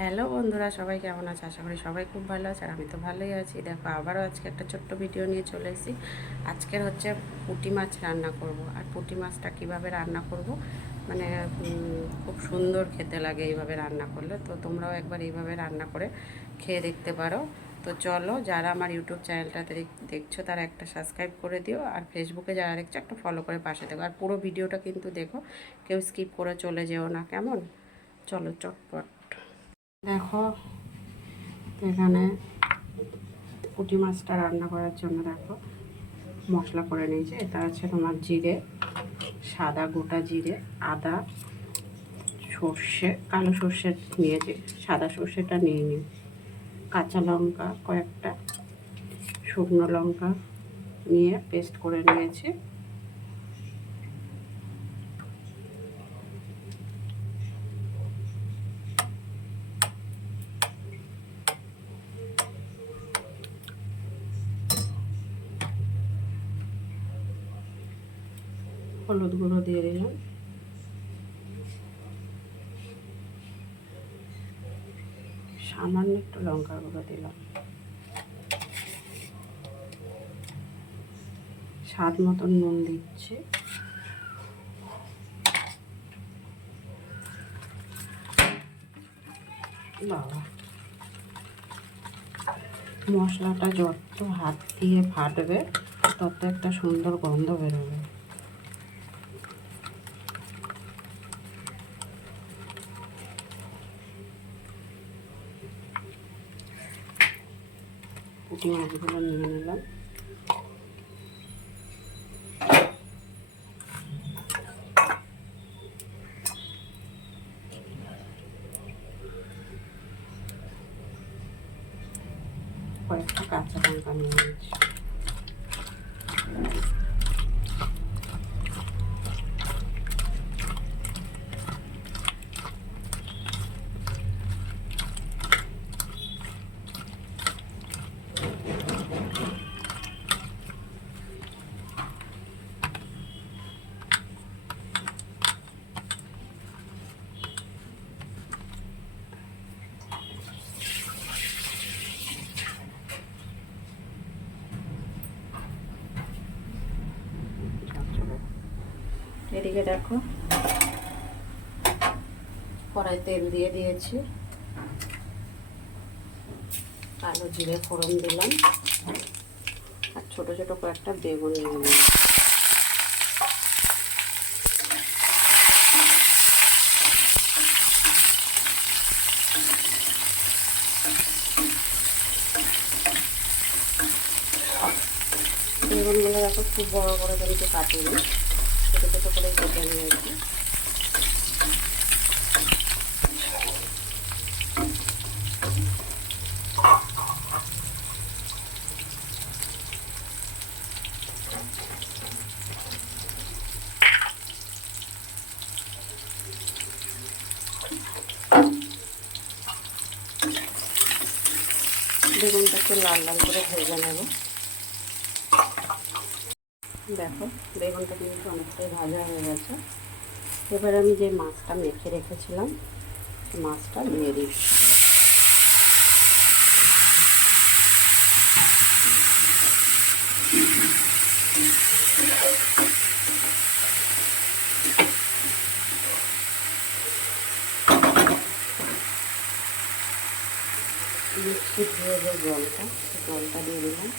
Hello বন্ধুরা, সবাই কেমন আছে? আশা করি সবাই খুব ভালো আছে। আর আমি তো ভালোই আছি। দেখো, আবারও আজকে একটা ছোট্ট ভিডিও নিয়ে চলে এসেছি। আজকের হচ্ছে পুঁটি মাছ রান্না করব। আর পুঁটি মাছটা কিভাবে রান্না করব, মানে খুব সুন্দর খেতে লাগে এইভাবে রান্না করলে। তো তোমরাও একবার এইভাবে রান্না করে খেয়ে দেখতে পারো। তো চলো, যারা আমার ইউটিউব চ্যানেলটাতে দেখছো তারা একটা সাবস্ক্রাইব করে দিও, আর ফেসবুকে যারা দেখছো একটা ফলো করে পাশে দেখো। আর পুরো ভিডিওটা কিন্তু দেখো, কেউ স্কিপ করে চলে যেও না, কেমন? চলো চটপট দেখো। এখানে পুঁটি মাছটা রান্না করার জন্য দেখো মশলা করে নিয়েছি। এটা আছে তোমার জিরে, সাদা গোটা জিরে, আদা, সর্ষে, কালো সর্ষে নিয়েছি, সাদা সর্ষেটা নিয়ে নিই, কাঁচা লঙ্কা কয়েকটা, শুকনো লঙ্কা নিয়ে পেস্ট করে নিয়েছি। হলুদ গুঁড়ো দিয়ে দিলাম, সামান্য একটু লঙ্কার গুঁড়ো দিলাম, স্বাদ মতন নুন দিচ্ছি, বাবা মশলাটা যত হাত দিয়ে ফাটবে তত একটা সুন্দর গন্ধ বেরোবে। পুঁটি মাছগুলো নিয়ে নিলাম। কয়েকটা কাঁচা লঙ্কা নিয়ে নিচ্ছি। এদিকে দেখো কড়াই তেল দিয়ে দিয়েছি, কালো জিরে ফোড়ন দিলাম, আর ছোট ছোট কয়েকটা বেগুন নিয়ে নিলাম। বেগুনগুলো দেখো খুব বড় বড় কিন্তু কাটিনি, ছোটো ছোটো করে কেটে নিয়েছি। বেগুনটা একটু লাল লাল করে ভেজে নেব। দেখো বেগুনটা কিন্তু অনেকটাই ভাজা হয়ে গেছে। এবার আমি যে মাছটা মেখে রেখেছিলাম মাছটা দিয়ে দিচ্ছি। মিক্সি ধুয়ে যে জলটা দিয়ে দিলাম।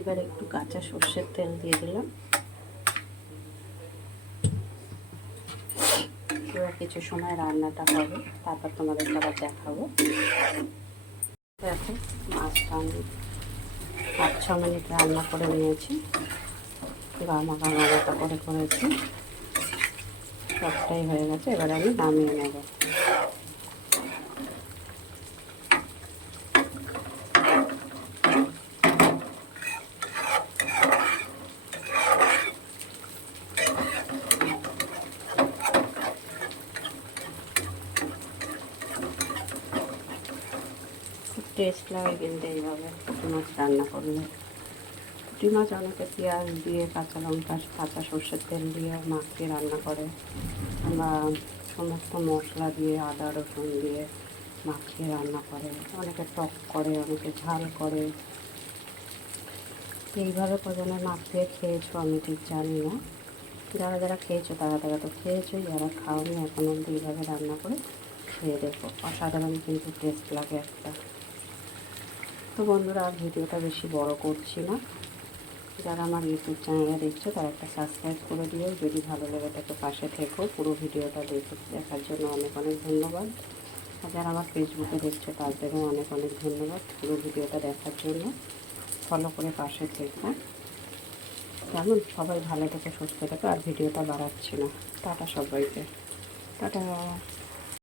এবার একটু কাঁচা সর্ষের তেল দিয়ে দিলাম। এবার কিছু সময় রান্নাটা হবে, তারপর তোমাদেরকে আবার দেখাবো। দেখো মাছটা আমি 5-6 মিনিট রান্না করে নিয়েছি, গামাখা করে করেছি, সবটাই হয়ে গেছে। এবার আমি নামিয়ে নেব। টেস্ট লাগে কিন্তু এইভাবে পুঁটি মাছ রান্না করলে। পুঁটি মাছ অনেকে পেঁয়াজ দিয়ে, কাঁচা লঙ্কা, কাঁচা সর্ষের তেল দিয়ে মাখিয়ে রান্না করে, বা সমস্ত মশলা দিয়ে, আদা রসুন দিয়ে মাখিয়ে রান্না করে। অনেকে টক করে, অনেকে ঝাল করে। এইভাবে কজনে মাখিয়ে খেয়েছো আমি ঠিক জানি না। যারা যারা খেয়েছো তারা তারা তো খেয়েছো, যারা খাওনি এখন অব্দি এইভাবে রান্না করে খেয়ে দেখো, অসাধারণ কিন্তু টেস্ট লাগে একটা। তো বন্ধুরা, আর ভিডিওটা বেশি বড় করছি না। যারা আমার ইউটিউব চ্যানেলে দেখছো তারা একটা সাবস্ক্রাইব করে দিও, যদি ভালো লেগে থাকে পাশে থেকো। পুরো ভিডিওটা দেখার জন্য অনেক অনেক ধন্যবাদ। আর যারা আমার ফেসবুকে দেখছো তাদেরও অনেক অনেক ধন্যবাদ পুরো ভিডিওটা দেখার জন্য। ফলো করে পাশে থেকো কেমন। সবাই ভালো থেকো, সুস্থ থেকো। আর ভিডিওটা বাড়াচ্ছি না। টাটা সবাইকে, টাটা।